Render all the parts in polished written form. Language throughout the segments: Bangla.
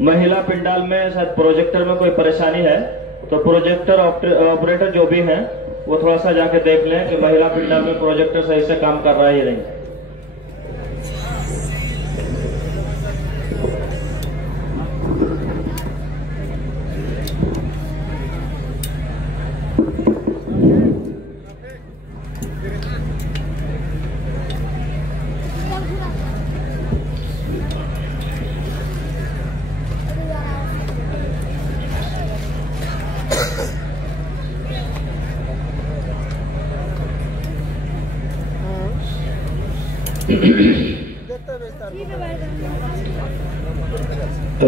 महिला पिंडाल में शायद प्रोजेक्टर में कोई परेशानी है, तो प्रोजेक्टर ऑपरेटर जो भी हैं वो थोड़ा सा जाके देख लें कि महिला पिंडाल में प्रोजेक्टर सही से काम कर रहा है या नहीं।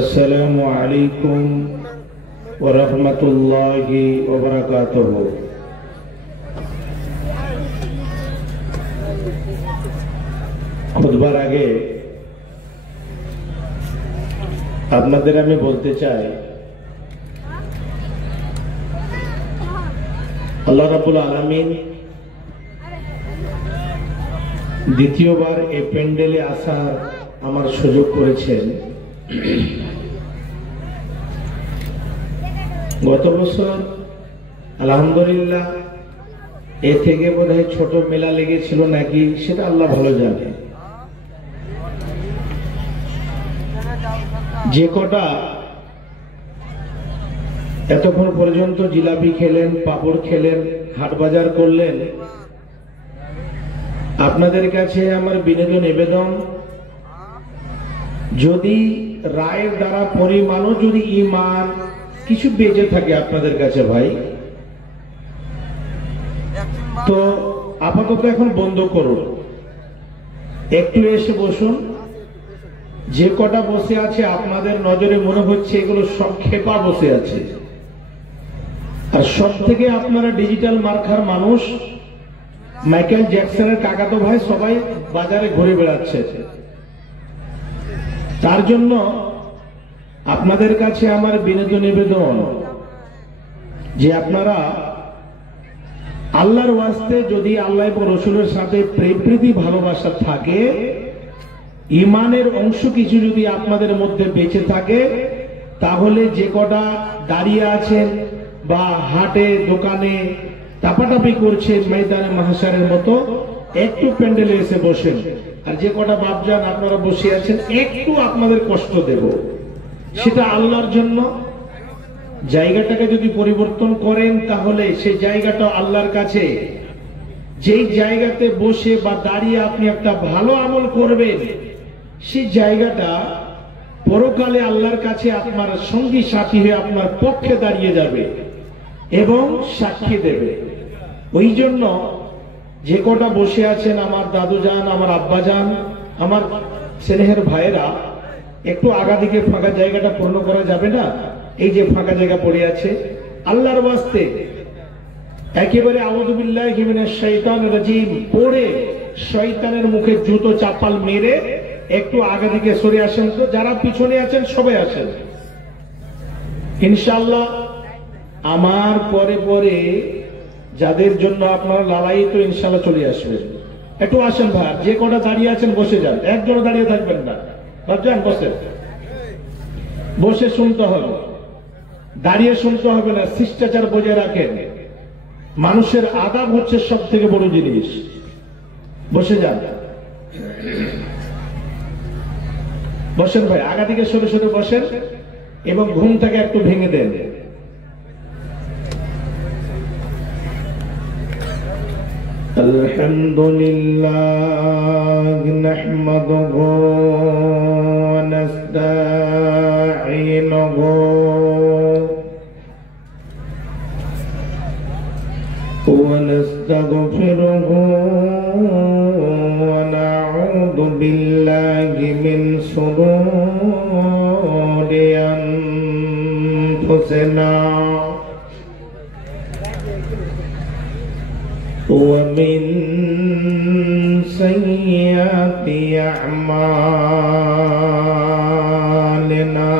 अस्सलामु अलैकुम व रहमतुल्लाहि व बरकातुहू। খুতবার আগে আপনাদের আমি বলতে চাই, আল্লাহ রাব্বুল আলামিন দ্বিতীয়বার এই প্যান্ডেলে আসার আমার সুযোগ করেছেন। গত বছর আলহামদুলিল্লাহ এ থেকে বোধহয় ছোট মেলা লেগেছিল নাকি, সেটা আল্লাহ ভালো জানে। যে কটা এতক্ষণ পর্যন্ত জিলাপি খেলেন, পাপড় খেলেন, হাট বাজার করলেন, আপনাদের কাছে আমার বিনীত নিবেদন, যদি রায়ের দ্বারা পরিমাণও যদি ঈমান কিছু বেঁচে থাকে আপনাদের কাছে ভাই, তো আপাতত এখন বন্ধ করুন, একটু এসে বসুন। যে কটা বসে আছে আপনাদের নজরে মনে হচ্ছে এগুলো সব খেপা বসে আছে, আর সব থেকে আপনারা ডিজিটাল মার্কার মানুষ, মাইকেল জ্যাকসনের কাকাতো ভাই সবাই বাজারে ঘুরে বেড়াচ্ছে। তার জন্য আপনাদের কাছে আমার বিনীত নিবেদন যে আপনারা আল্লাহর ওয়াস্তে, যদি আল্লাহ এবং রসুলের সাথে প্রেম প্রীতি ভালোবাসা থাকে, ইমানের অংশ কিছু যদি আপনাদের মধ্যে বেঁচে থাকে, তাহলে যে কটা দাঁড়িয়ে আছেন বা হাটে দোকানে টাপাটাপি করছে ময়দানে মাহশারের মতো, একটু প্যান্ডেলে এসে বসেন। আর যে কটা বাপজান আপনারা বসে আছেন, একটু আপনাদের কষ্ট দেব, সেটা আল্লাহর জন্য। জায়গাটাকে যদি পরিবর্তন করেন, তাহলে সেই জায়গাটা আল্লাহর কাছে, যেই জায়গাতে বসে বা দাঁড়িয়ে আপনি একটা ভালো আমল করবেন, সেই জায়গাটা পরকালে আল্লাহর কাছে আপনার সঙ্গী সাথী হয়ে আপনার পক্ষে দাঁড়িয়ে যাবে এবং সাক্ষী দেবে। ওই জন্য যে কটা বসে আছেন, আমার দাদু যান, আমার আব্বা যান, আমার স্নেহের ভাইয়েরা, একটু আগা দিকে ফাঁকা জায়গাটা পূর্ণ করা যাবে না? এই যে ফাঁকা জায়গা পড়ে আছে, আল্লাহর ওয়াস্তে একেবারে আউযু বিল্লাহি মিনাশ শাইতানির রাজিম পড়ে শয়তানের মুখে জুতো চাপাল মেরে একটু আগা দিকে সরে আসেন। তো যারা পিছনে আছেন সবাই আসেন ইনশাআল্লাহ। আমার পরে পরে যাদের জন্য আপনারা লালায়িত ইনশাআল্লাহ চলে আসবেন। একটু আসেন ভাই, যে কটা দাঁড়িয়ে আছেন বসে যান, একজনও দাঁড়িয়ে থাকবেন না, ভাবছেন বসে বসে শুনতে হবে, দাঁড়িয়ে শুনতে হবে না। শিষ্টাচার বজায় রাখেন, মানুষের আদাব হচ্ছে সব থেকে বড় জিনিস। বসে যান, বসেন ভাই, আগা দিকে সরে সরে বসেন এবং ঘুমটাকে একটু ভেঙে দেন। আলহামদুলিল্লাহ নাহমাদুহু ওয়া নাস্তাঈনুহু ওয়া নাস্তাগফিরুহু ওয়া নাউযু বিল্লাহি মিন শুরুরি আনফুসিনা ومن سيئات أعمالنا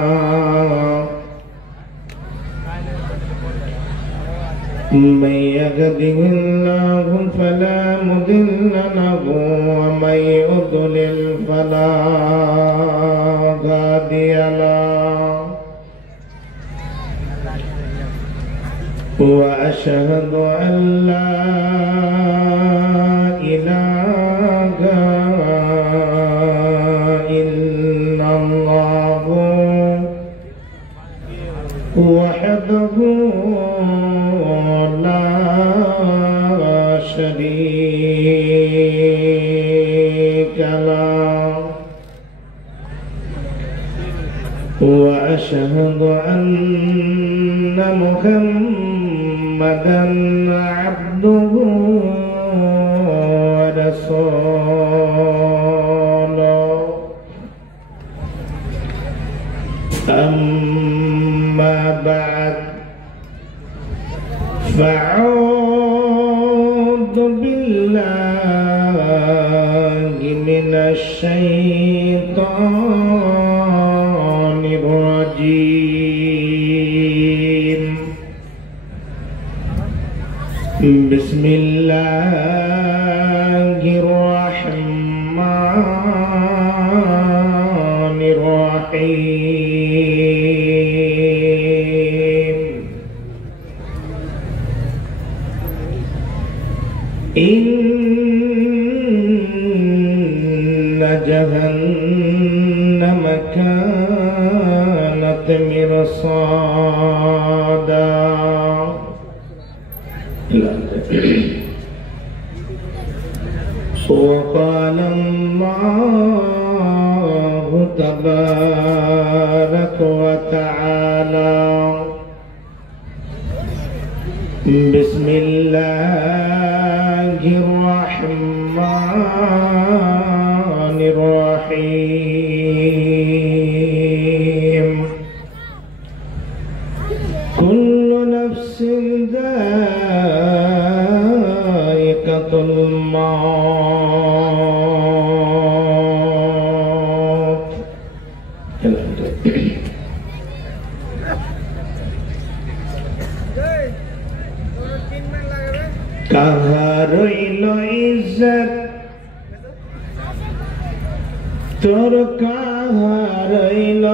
من يهده الله فلا مضل له ومن يضلل فلا هادي له وأشهد أن لا إله إلا الله وحده لا شريك له وأشهد أن محمدًا عبده ورسوله أما بعد فأعوذ بالله من الشيطان الرجيم بسم الله الرحمن الرحيم إن جهنم كانت مرصادا وقال الله تبارك وتعالى بسم الله الرحمن الرحيم كل نفس ذائقة الموت কাহার রইল ইজ্জত তোর কাহার রইল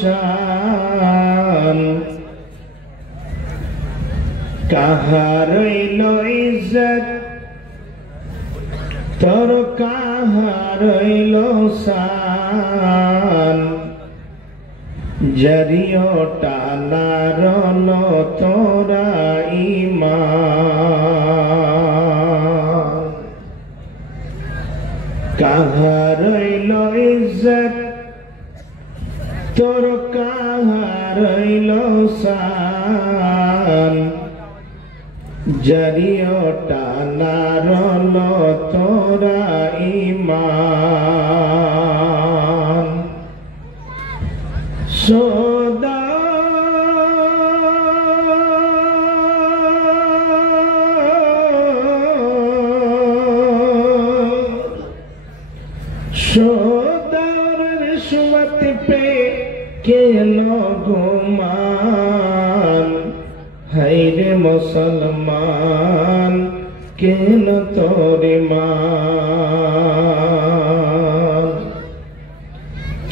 শান কাহার রইল ইজ্জত তোর কাহার রইল শান जरियो टाला रोलो तोरा ईमान कहाँ रइलो इज्जत तोर कहाँ रइलो शान जरियो टाला रोलो तोरा ईमान सोदा सोदार रिश्वत पे के गुमान है रे मुसलमान के न तोरे मान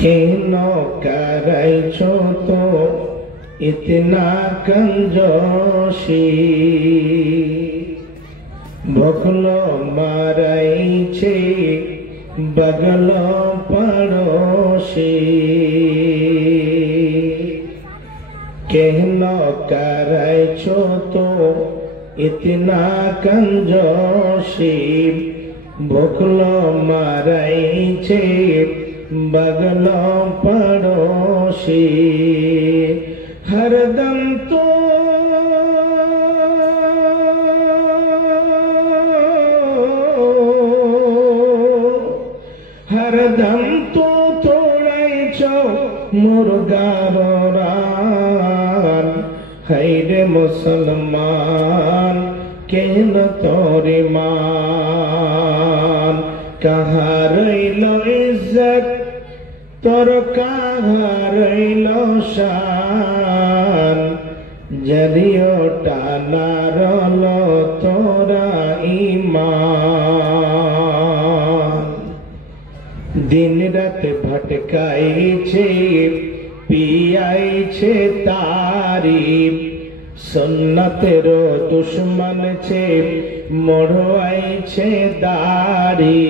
केनो करैछो तो इतना कंजोशी भोकलो मारैछे बगलो पड़ोशी केनो करैछो तो इतना कंजोशी भोकलो मारैछे बगलो पड़ोशी हरदम तो हरदम तो तोड़े छो मुर्गारो रान है रे मुसलमान केन तोरे मान कहाँ रइलो इज्जत तोर कहाँ रइलो शान जदियो टाला रोलो तोरा ईमान दिन रात भटकाई छे पियाई छे तारी सुन्नतेरो दुश्मन छे मोड़वाई छे दारी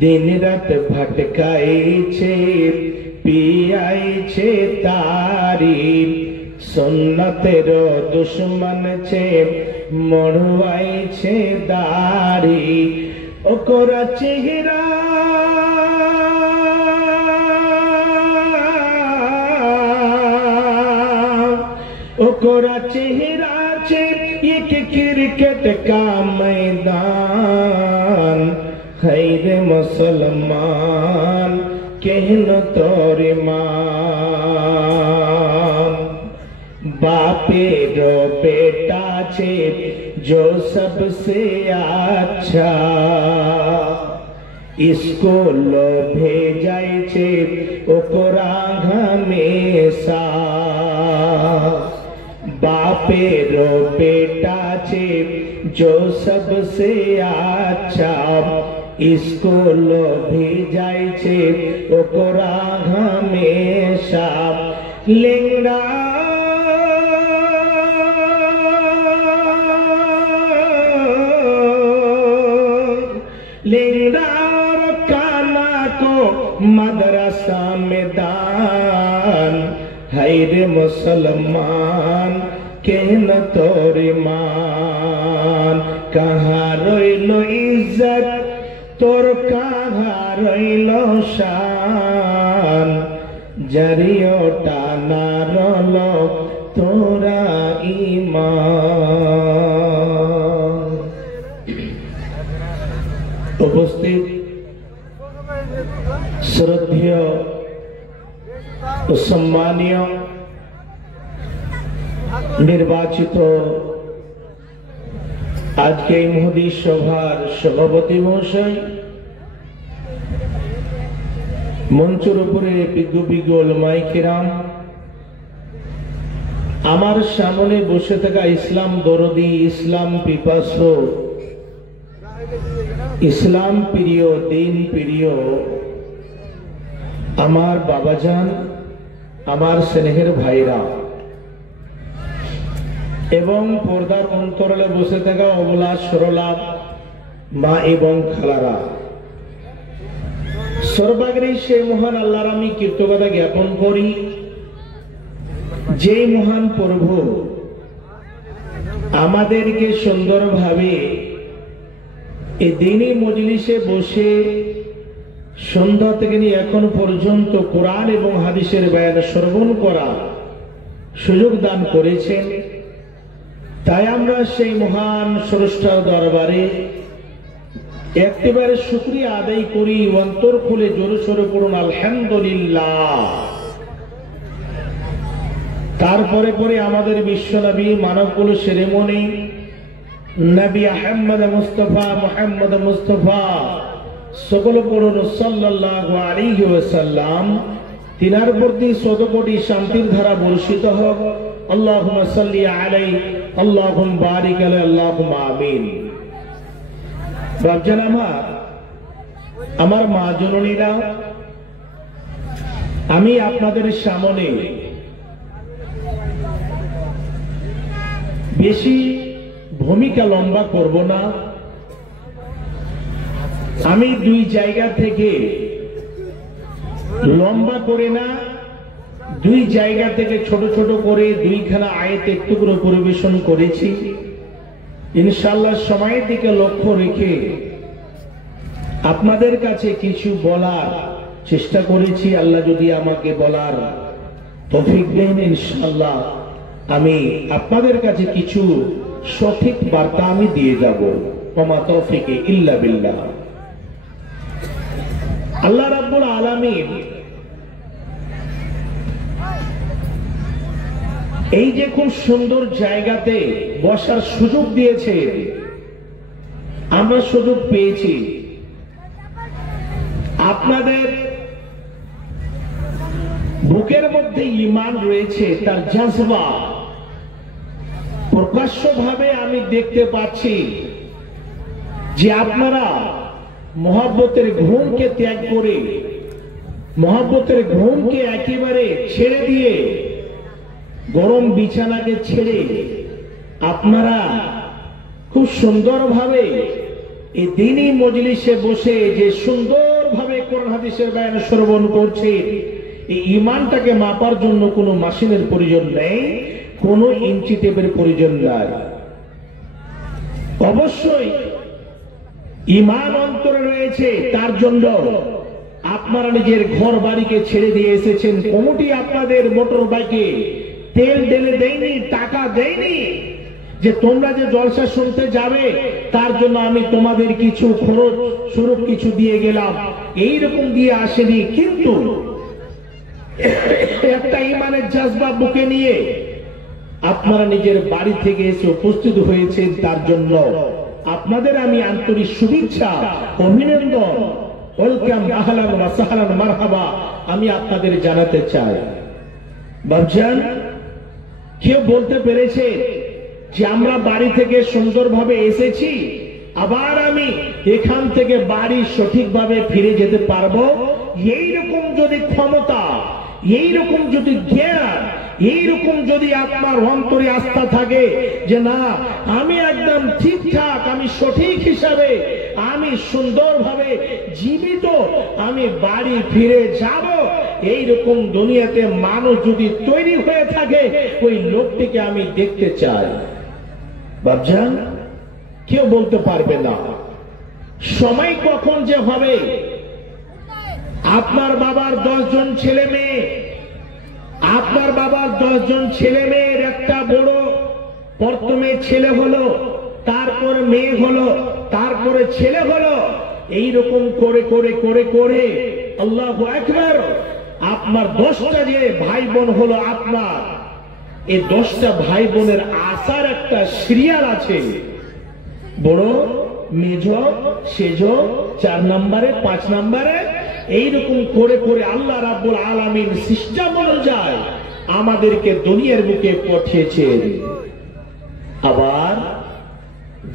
दिन रात भटकाई छे पियाई छे तारी सुन्नतेरो दुश्मन छे मोड़वाई छे दारी ओकरा चेहरा ओकरा चेहरा छे एक क्रिकेट का मैदान खैर मुसलमान कहन तोरे मान बापे रो बेटा छे जो सबसे अच्छा स्कूल भेजाय छे ओकरा हमेशा बापे रो बेटा छे जो सबसे अच्छा स्कूल भेजाय छे ओकरा हमेशा लेंगड़ा लेंगड़ार काना को मदरसा में दान हैर मुसलमान कहन तोरे मान कहाँ रोइलो इज्जत तोर कहाँ रोइलो शान जरियो टाना रोलो तोरा ईमान उपस्थित श्रद्धेय सम्मानीय निर्वाचित आज के महोदय सभार सभापति महोदय मंचर उपरे विज्ञ विज्ञ उलमाए किराम आमार सामने बसे थाका इस्लाम दरदी इस्लाम पिपासु इस्लाम प्रिय दिन प्रिय आमार बाबाजान आमार स्नेहेर भाईरा एवं पर्दार अंतराले बसे थाका अबला सरला मा एवं खालारा सर्वाग्रे से महान आल्लाहर आमी कृतज्ञता ज्ञापन करी जे महान प्रभु आमादेरके सुंदर भावे ए दिनी मजलिसे बसे सन्ध्या थेके निये एखन पर्यन्त कुरान एवं हादिसेर बयान श्रवण करार सुयोग दान करेछेन ताई आमरा सेई महान स्रष्टार दरबारे एकेबारे शुक्रिया आदाय करी अंतर खुले जोरे सोरे पड़ुन आलহামদুলিল্লাহ। तारपरे परे आमादेर विश्वनबी मानवकुल शिरोमणि नबी अहमद मुस्तफा सकल पड़ुन सल्लल्लाहु अलैहि वसल्लम तिनार प्रति शत कोटी शांतिर धारा बर्षित होक अल्लाहुम्मा सल्ली अलैहि अल्लाहुम्मा बारिक अलैहि अल्लाहुम्मा आमीन। बापजान आमार मा जननीरा आमी आपनादेर सामने बेशी भूमिका लम्बा करब ना आमी दुई जायगा थेके लम्बा करे ना दुई जायगा थेके छोटो छोटो करे दुईखाना आयत एक टुकरो परिवेशन करेছি इंशाल्लाह समय दिके लक्ष्य रेखे आपनादेर काछे किछु बलार चेष्टा करेছি आल्लाह यदि आमाके बलार तौफिक देन इंशाल्लाह आमी आपनादेर काछे किछु सठिक बार्ता आमी दिए যাব ওমা তৌফিকে ইল্লা বিল্লাহ। আল্লাহ রাব্বুল আলামিন এই যে খুব সুন্দর জায়গাতে বসার সুযোগ দিয়েছে আমরা সুযোগ পেয়েছি আপনাদের বুকের মধ্যে ঈমান রয়েছে তার জজবা প্রকাশ্যভাবে আমি দেখতে পাচ্ছি যে আপনারা মহব্বতের ঘুমকে ত্যাগ করে, মহব্বতের ঘুমকে একেবারে ছেড়ে দিয়ে, গরম বিছানাকে ছেড়ে আপনারা খুব সুন্দরভাবে এই দ্বীনি মজলিসে বসে যে সুন্দরভাবে কোরআন হাদিসের বয়ান শ্রবণ করছে, এই ঈমানটাকে মাপার জন্য কোনো মেশিনের প্রয়োজন নেই, কোনো ইঞ্চি টেপের প্রয়োজন নাই। অবশ্যই ঈমান অন্তরে রয়েছে, তার জন্য আপনারা নিজের ঘর বাড়িকে ছেড়ে দিয়ে এসেছেন। কমিটি আপনাদের মোটর বাইকে তেল ঢেলে দেয়নি, টাকা দেয়নি যে তোমরা যে জলসা শুনতে যাবে তার জন্য আমি তোমাদের কিছু খরচ স্বরূপ কিছু দিয়ে গেলাম, এইরকম দিয়ে আসেনি। কিন্তু একটা ঈমানের জজবা বুকে নিয়ে আপনারা নিজের বাড়ি থেকে এসে উপস্থিত হয়েছেন, তার জন্য আপনাদের আমি আন্তরিক শুভেচ্ছা, অভিনন্দন, ওয়েলকাম, আহলান ওয়া সাহলান, মারহাবা আমি আপনাদের জানাতে চাই। ভাবছেন কেউ বলতে পেরেছে যে আমরা বাড়ি থেকে সুন্দরভাবে এসেছি, আবার আমি এখান থেকে বাড়ি সঠিকভাবে ফিরে যেতে পারবো? এইরকম যদি ক্ষমতা, এইরকম যদি জ্ঞান, এইরকম যদি আপনার অন্তরে আস্থা থাকে যে না আমি একদম ঠিকঠাক, আমি সঠিক হিসাবে, আমি সুন্দরভাবে জীবিত, আমি বাড়ি ফিরে যাব, এইরকম দুনিয়াতে মানুষ যদি তৈরি হয়ে থাকে, ওই লোকটিকে আমি দেখতে চাই। ভাবছেন কেউ বলতে পারবে না সময় কখন যে হবে। আপনার বাবার 10 জন ছেলে মেয়ে, আপনার বাবার 10 জন ছেলে মেয়ের একটা বড়, প্রথমে ছেলে হলো, তারপরে মেয়ে হলো, তারপরে ছেলে হলো, এইরকম করে করে করে করে আল্লাহু আকবার, আপনার 10টা যে ভাই বোন হলো আপনার, এই 10টা ভাই বোনের আসার একটা সিরিয়াল আছে। বড়, মেজ, সেজ, 4 নম্বরে, 5 নম্বরে, এইরকম করে করে আল্লাহ রাব্বুল আলামিন সিস্টেম অনুযায়ী আমাদেরকে দুনিয়ার বুকে পাঠিয়েছেন। আবার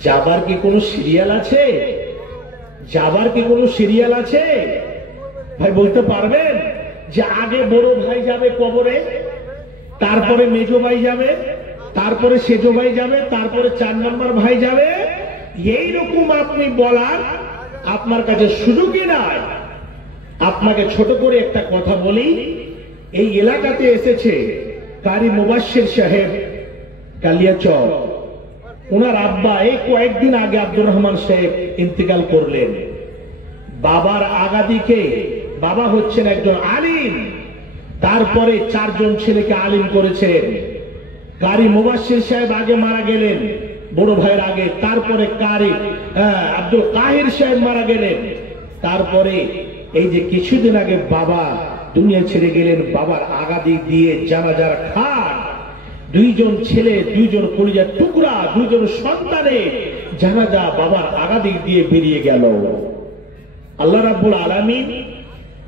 যাবার কি কোনো সিরিয়াল আছে? যাবার কি কোনো সিরিয়াল আছে? ভাই বলতে পারবেন যে আগে বড় ভাই যাবে কবরে, তারপরে মেজ ভাই যাবে, তারপরে সেজ ভাই যাবে, তারপরে 4 নম্বর ভাই যাবে? এইরকম আপনি বলার আপনার কাছে সুযোগই নাই। আপনাকে ছোট করে একটা কথা বলি, এই এলাকাতে এসেছে কারি মুবাশশির সাহেব কালিয়াচক, ওনার আব্বা এই কয়েকদিন আগে আব্দুর রহমান সাহেব ইন্তেকাল করলেন। বাবার আগাদিকে, বাবা হচ্ছেন একজন আলিম, তারপরে 4 জন ছেলেকে আলিম করেছেন। কারি মুবাশশির সাহেব আগে মারা গেলেন, বড় ভাইয়ের আগে, তারপরে কারি আব্দুল কাহির সাহেব মারা গেলেন, তারপরে এই যে কিছুদিন আগে বাবা দুনিয়া ছেড়ে গেলেন, বাবার আগাদি দিয়ে জানাজার খান, 2 জন ছেলে, 2 জন কলিজার টুকরা, 2 জন সন্তানে জানাজা বাবার আগাদি দিয়ে বেরিয়ে গেল। আল্লাহ রাব্বুল আলামিন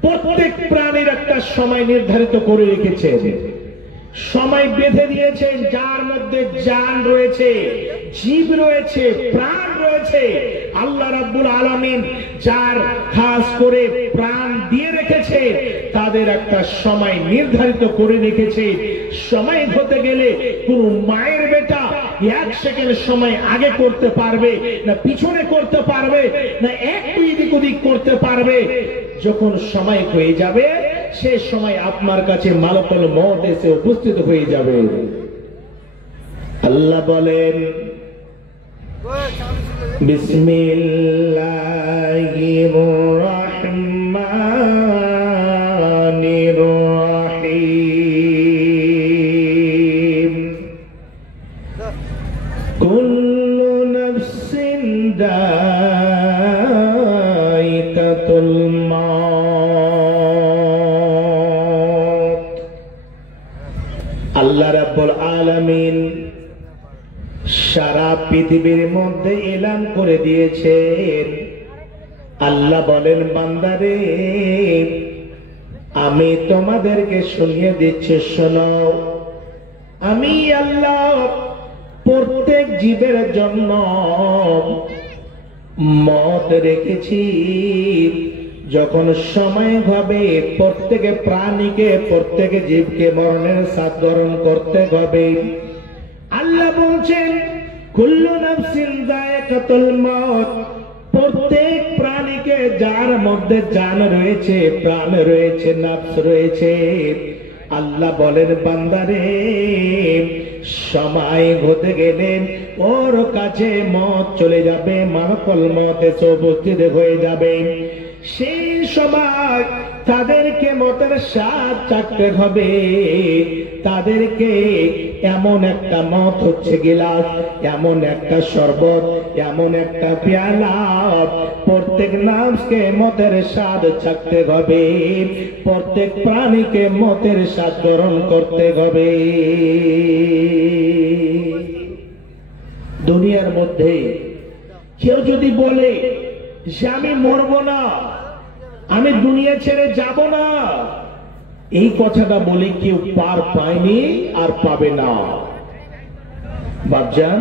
প্রত্যেক প্রাণীর একটা সময় নির্ধারিত করে রেখেছেন, সময় বেঁধে দিয়েছেন, যার মধ্যে জান রয়েছে, জীব রয়েছে, প্রাণ রয়েছে। আল্লাহ রাব্বুল আলামিন যার খাস করে প্রাণ দিয়ে রেখেছে, তাদের একটা সময় নির্ধারিত করে রেখেছে। সময় হতে গেলে কোন মায়ের বেটা 1 সেকেন্ড সময় আগে করতে পারবে না, পিছনে করতে পারবে না, একটু এদিক ওদিক করতে পারবে। যখন সময় হয়ে যাবে, সে সময় আপনার কাছে মালাকুল মউত এসে উপস্থিত হয়ে যাবে। আল্লাহ বলেন বিসমিল্লাহির রহমানির রহিম, কুল্লু নাফসিন যায়িকাতুল মাউত। আল্লাহ রাব্বুল আলামিন সারা পৃথিবীর মধ্যে এলান করে দিয়েছেন। আল্লাহ বলেন বান্দারে আমি তোমাদেরকে শুনিয়ে দিচ্ছি, শোনো, আমি আল্লাহ প্রত্যেক জীবের জন্য মত রেখেছি। যখন সময় হবে প্রত্যেক প্রাণীকে, প্রত্যেক জীবকে মরণের স্বাদ গ্রহণ করতে হবে। আল্লাহ বলছেন কুল্লু নাফসিন যায়কাতুল মউত, প্রত্যেক প্রাণীকে যার মধ্যে জান রয়েছে, প্রাণ রয়েছে, নফস রয়েছে, আল্লাহ বলেন বান্দারে সময় হতে গেলে ওর কাছে মত চলে যাবে, মালাকুল মউত এসে উপস্থিত হয়ে যাবে। সেই সময় তাদেরকে মতের স্বাদ চাকতে হবে। তাদেরকে এমন একটা মত হচ্ছে গিলাস, এমন একটা শরবত, এমন একটা পেয়ালা, প্রত্যেক নাফসকে মতের স্বাদ চাকতে হবে, প্রত্যেক প্রাণীকে মতের স্বাদ গ্রহণ করতে হবে। দুনিয়ার মধ্যে কেউ যদি বলে যে আমি মরবো না, আমি দুনিয়া ছেড়ে যাব না, এই কথাটা বলে কেউ পার পায়নি আর পাবে না। বাপজান,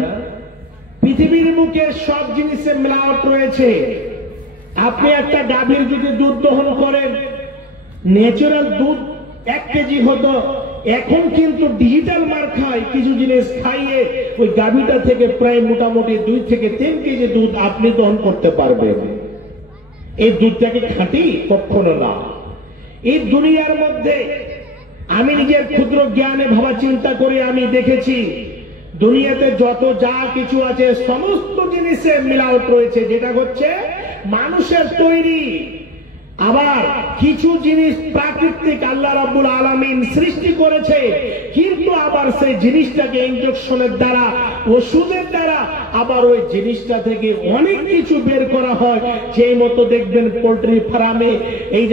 পৃথিবীর মুখে সব জিনিসে মিলাওয়াট রয়েছে। আপনি একটা গাভীর যদি দুধ দহন করেন, ন্যাচারাল দুধ 1 কেজি হতো, এখন কিন্তু ডিজিটাল মার খায় কিছু জিনিস খাইয়ে ওই গাভীটা থেকে প্রায় মোটামুটি 2 থেকে 3 কেজি দুধ আপনি দহন করতে পারবেন। এই দুধটাকে খাঁটি? কখনো না। এই দুনিয়ার মধ্যে আমি নিজের ক্ষুদ্র জ্ঞানে ভাবা চিন্তা করে আমি দেখেছি দুনিয়াতে যত যা কিছু আছে সমস্ত জিনিসে মিলাওয়াট রয়েছে, যেটা হচ্ছে মানুষের তৈরি। আবার কিছু জিনিস প্রাকৃতিক আল্লাহ রাব্বুল আলামিন সৃষ্টি করেছে, কিন্তু আবার সেই জিনিসটাকে ইনজেকশনের দ্বারা, ওষুধের দ্বারা আবার ওই জিনিসটা থেকে অনেক কিছু বের করা হয়। সেই মতো দেখবেন পোল্ট্রি ফার্মে এই